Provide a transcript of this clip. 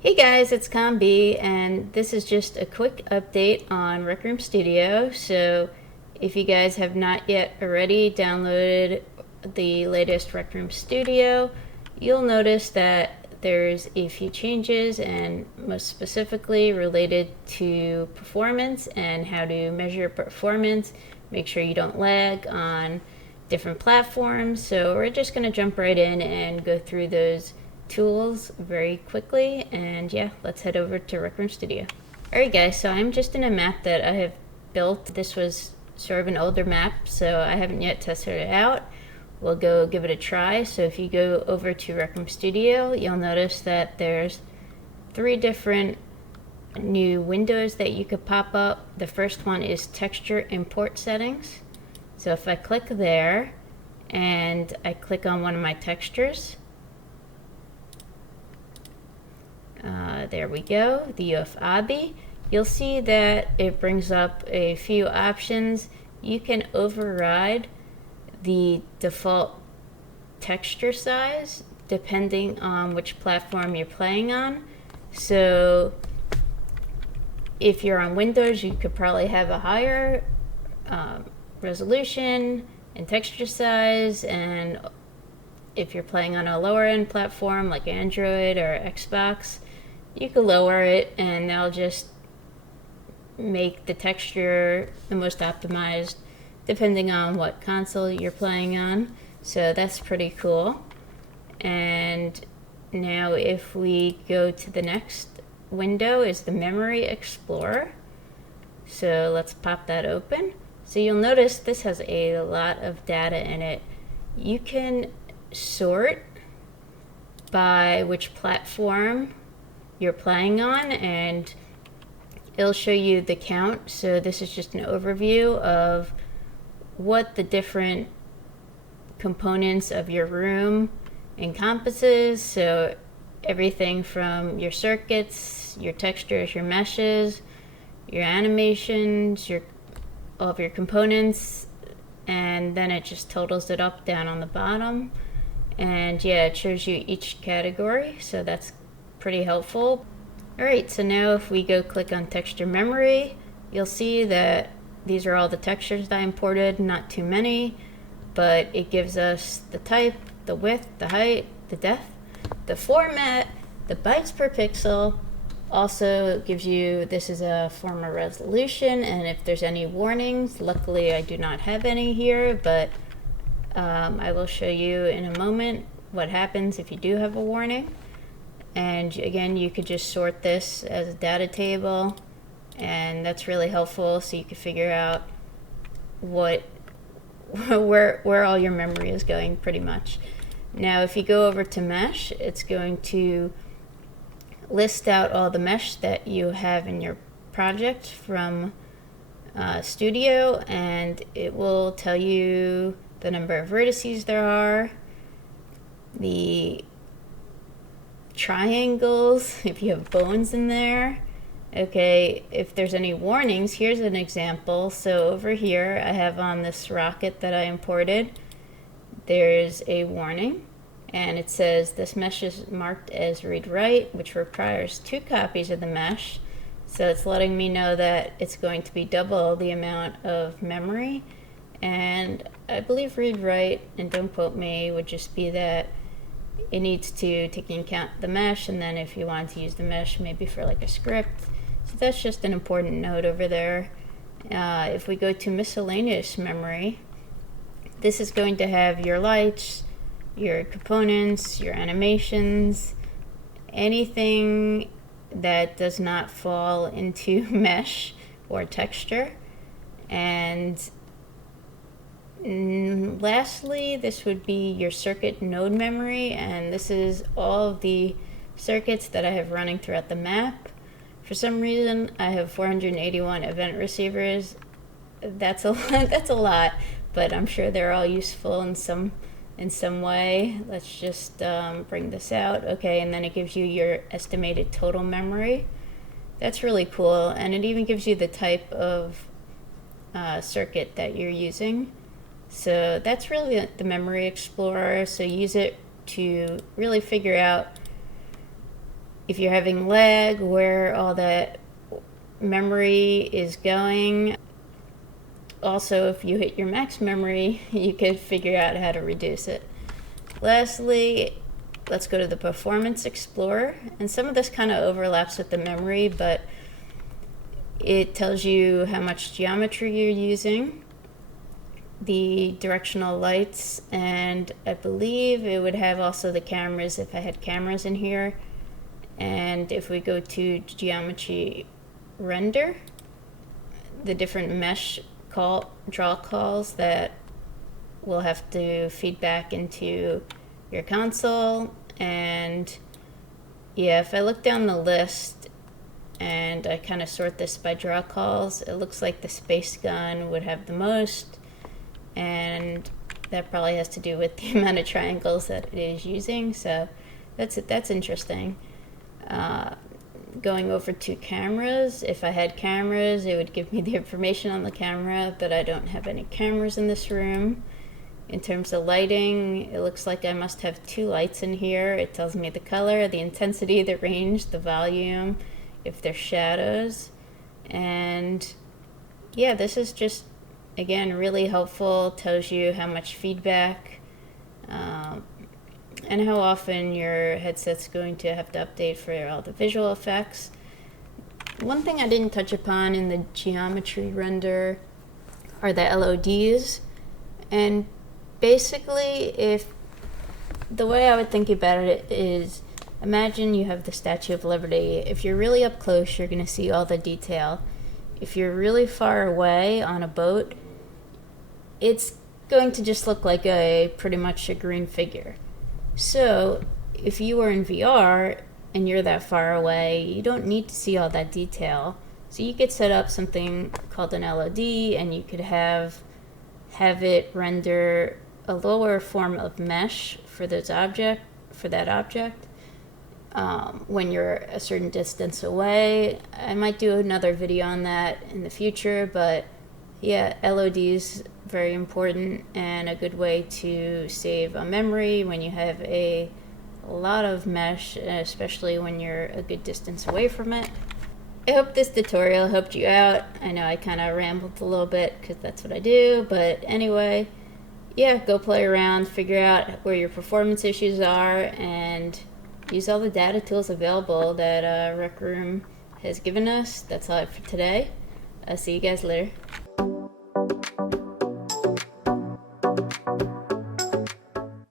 Hey guys, it's CalmBee, and this is just a quick update on Rec Room Studio. So if you guys have not yet already downloaded the latest Rec Room Studio, you'll notice that there's a few changes, and most specifically related to performance and how to measure performance, make sure you don't lag on different platforms. So we're just going to jump right in and go through those tools very quickly, and yeah, let's head over to Rec Room Studio. Alright guys, so I'm just in a map that I have built. This was sort of an older map, so I haven't yet tested it out. We'll go give it a try. So if you go over to Rec Room Studio, you'll notice that there's 3 different new windows that you could pop up. The first one is texture import settings. So if I click there and I click on one of my textures, there we go, the UFABI. You'll see that it brings up a few options. You can override the default texture size depending on which platform you're playing on. So if you're on Windows, you could probably have a higher resolution and texture size, and if you're playing on a lower end platform like Android or Xbox, you could lower it and they'll just make the texture the most optimized depending on what console you're playing on. So that's pretty cool. And now if we go to the next window, is the Memory Explorer. So let's pop that open. So you'll notice this has a lot of data in it. You can sort by which platform you're playing on, and it'll show you the count. So this is just an overview of what the different components of your room encompasses. So everything from your circuits, your textures, your meshes, your animations, all of your components, and then it just totals it up down on the bottom. And yeah, it shows you each category, so that's pretty helpful. Alright, so now if we go click on texture memory, you'll see that these are all the textures that I imported, not too many, but it gives us the type, the width, the height, the depth, the format, the bytes per pixel. Also it gives you, this is a form of resolution, and if there's any warnings, luckily I do not have any here, but I will show you in a moment what happens if you do have a warning. And again, you could just sort this as a data table, and that's really helpful, so you can figure out where all your memory is going pretty much. Now if you go over to mesh, it's going to list out all the mesh that you have in your project from Studio, and it will tell you the number of vertices there are, the triangles, if you have bones in there. Okay, if there's any warnings, here's an example. So over here I have on this rocket that I imported, there's a warning, and it says this mesh is marked as read-write, which requires 2 copies of the mesh. So it's letting me know that it's going to be double the amount of memory. And I believe read-write, and don't quote me, would just be that it needs to take into account the mesh, and then if you want to use the mesh maybe for like a script. So that's just an important note over there. If we go to miscellaneous memory, this is going to have your lights, your components, your animations, anything that does not fall into mesh or texture. And lastly, this would be your circuit node memory, and this is all of the circuits that I have running throughout the map. For some reason I have 481 event receivers. That's a lot, that's a lot, but I'm sure they're all useful in some way. Let's just bring this out. Okay, and then it gives you your estimated total memory. That's really cool, and it even gives you the type of circuit that you're using. So that's really the Memory Explorer. So use it to really figure out if you're having lag, where all that memory is going. Also, if you hit your max memory, you could figure out how to reduce it. Lastly, let's go to the Performance Explorer. And some of this kind of overlaps with the memory, but it tells you how much geometry you're using, the directional lights, and I believe it would have also the cameras if I had cameras in here. And if we go to geometry render, the different mesh draw calls that will have to feed back into your console. And yeah, if I look down the list and I kind of sort this by draw calls, it looks like the space gun would have the most, and that probably has to do with the amount of triangles that it is using. So that's interesting. Going over to cameras, if I had cameras, it would give me the information on the camera, but I don't have any cameras in this room. In terms of lighting, it looks like I must have 2 lights in here. It tells me the color, the intensity, the range, the volume, if they're shadows. And yeah, this is just, again, really helpful. Tells you how much feedback and how often your headset's going to have to update for all the visual effects. One thing I didn't touch upon in the geometry render are the LODs. And basically, if the way I would think about it is, imagine you have the Statue of Liberty. If you're really up close, you're going to see all the detail. If you're really far away on a boat, it's going to just look like pretty much a green figure. So if you are in VR and you're that far away, you don't need to see all that detail. So you could set up something called an LOD, and you could have it render a lower form of mesh for that object when you're a certain distance away. I might do another video on that in the future, but yeah, LODs very important and a good way to save on memory when you have a lot of mesh, especially when you're a good distance away from it. I hope this tutorial helped you out. I know I kind of rambled a little bit because that's what I do, but anyway, yeah, go play around, figure out where your performance issues are, and use all the data tools available that Rec Room has given us. That's all for today. I'll see you guys later.